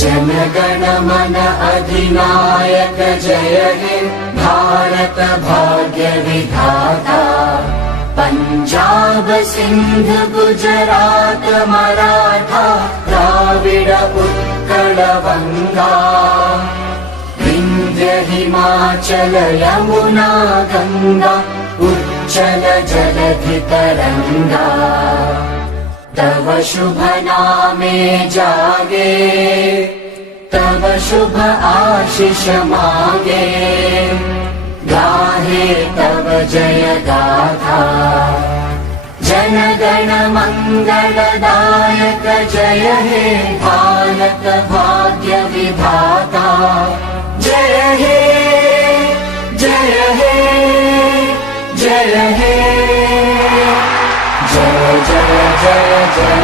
जनगण मन अधिनायक जय हे भारत भाग्य विधाता। पंजाब सिंध गुजरात मराठा द्राविड उत्कल बंगा। विंध्य हिमाचल यमुना गंगा उच्चल जलधि तरंगा। तव शुभ नामे जागे तव शुभ आशीष मागे। गाहे तव जय गाथा जनगण मंगलदायक जय हे भारत भाग्य विधाता। जय हे जय हे जय हे जय जय जय जय।